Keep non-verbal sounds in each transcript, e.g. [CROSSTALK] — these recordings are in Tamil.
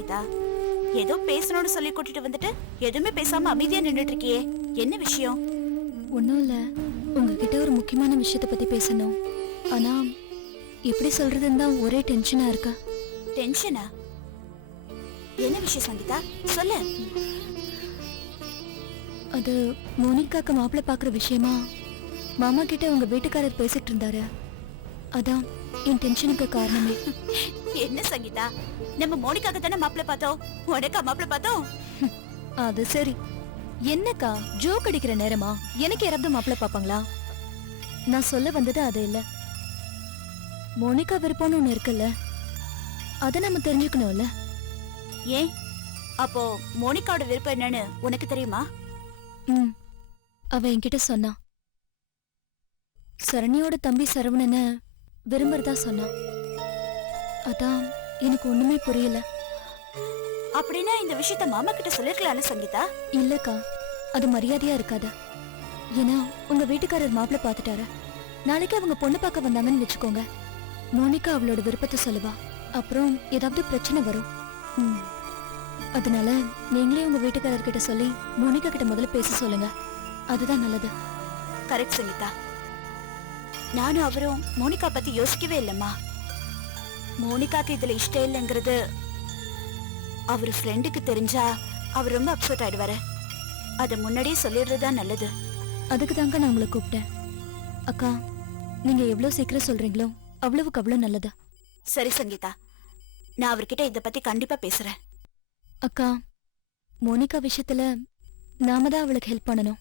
சங்கீதா ஏதோ பேசணும்னு சொல்லி கூட்டிட்டு வந்துட்டு எதுவுமே பேசாம அமைதியா நின்னுட்டு இருக்கியே என்ன விஷயம்? ஒன்றும் இல்லை. உங்ககிட்ட ஒரு முக்கியமான விஷயத்தை பற்றி பேசணும். ஆனால் எப்படி சொல்கிறதுன்னு தான் ஒரே டென்ஷனாக இருக்கா? டென்ஷனா என்ன விஷயம் சங்கீதா சொல்லு. அது மோனிகாக்கு மாப்பிள்ளை பார்க்குற விஷயமா? மாமா கிட்ட உங்க வீட்டுக்காரர் பேசிட்டு இருந்தாரு. அதான் என் டென்ஷனுக்கு காரணமே. என்ன சங்கீதா? நம்ம மோனிக்காக தானே மாப்பிள்ள பார்த்தோம். உனக்கா மாப்பிள்ள பார்த்தோம்? [LAUGHS] அது சரி. என்னக்கா ஜோக் அடிக்கிற நேரமா? எனக்கு யாராவது மாப்பிள்ளை பார்ப்பாங்களா? நான் சொல்ல வந்தது அது இல்ல. மோனிகா விருப்பம்னு ஒண்ணு இருக்குல்ல? அதை நம்ம தெரிஞ்சுக்கணும்ல? ஏன்? அப்போ மோனிகாவோட விருப்பம் என்னன்னு உனக்கு தெரியுமா? ம். அவ என்கிட்ட சொன்னா. சரண்யோட தம்பி சரவணனை விரும்புறதா சொன்னா. அதான் எனக்கு ஒண்ணுமே புரியல. அப்படின்னா இந்த விஷயத்த மாமா கிட்ட சொல்லிருக்கலாம்ல சங்கீதா? இல்லக்கா அது மரியாதையா இருக்காதா? ஏன்னா உங்க வீட்டுக்காரர் மாப்பிள்ளை பார்த்துட்டாரு நாளைக்கு அவங்க பொண்ணு பார்க்க வந்தாங்கன்னு வச்சுக்கோங்க. மோனிகா அவளோட விருப்பத்தை சொல்லுவா. அப்புறம் ஏதாவது பிரச்சனை வரும். ம். அதனால நீங்களே உங்க வீட்டுக்காரர் கிட்ட சொல்லி மோனிகா கிட்ட முதல்ல பேச சொல்லுங்க. அதுதான் நல்லது. கரெக்ட் சங்கீதா. நானும் அவரும் மோனிகா பத்தி யோசிக்கவே இல்லம்மா. மோனிகாக்கு இதுல இஷ்டம் இல்லைங்கிறது அவர் ஃப்ரெண்டுக்கு தெரிஞ்சா அவர் ரொம்ப அப்செட் ஆயிடுவாரு. அத முன்னாடியே சொல்லிடுறதுதான் நல்லது. அதுக்கு தாங்க நான் உங்களை கூப்பிட்டேன். அக்கா நீங்க எவ்வளவு சீக்கிரம் சொல்றீங்களோ அவ்வளவுக்கு அவ்வளவு நல்லது. சரி சங்கீதா. நான் அவர்கிட்ட இத பத்தி கண்டிப்பா பேசுறேன். அக்கா மோனிகா விஷயத்துல நாம தான் அவளுக்கு ஹெல்ப் பண்ணணும்.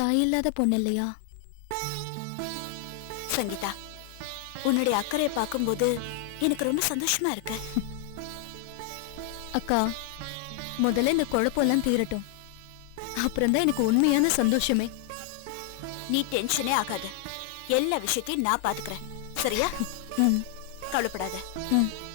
தாயில்லாத பொண்ணு இல்லையா? சங்கீதா. உன்னுடைய அக்கறையை பார்க்கும்போது எனக்கு ரொம்ப சந்தோஷமா இருக்கு. அக்கா முதல்ல இந்த குழப்பம்லாம் தீரட்டும். அப்புறம் தான் எனக்கு உண்மையான சந்தோஷமே. நீ டென்ஷனே ஆகாத. எல்லா விஷயத்தையும் நான் பாத்துக்கிறேன். சரியா? கவலைப்படாத. ம்.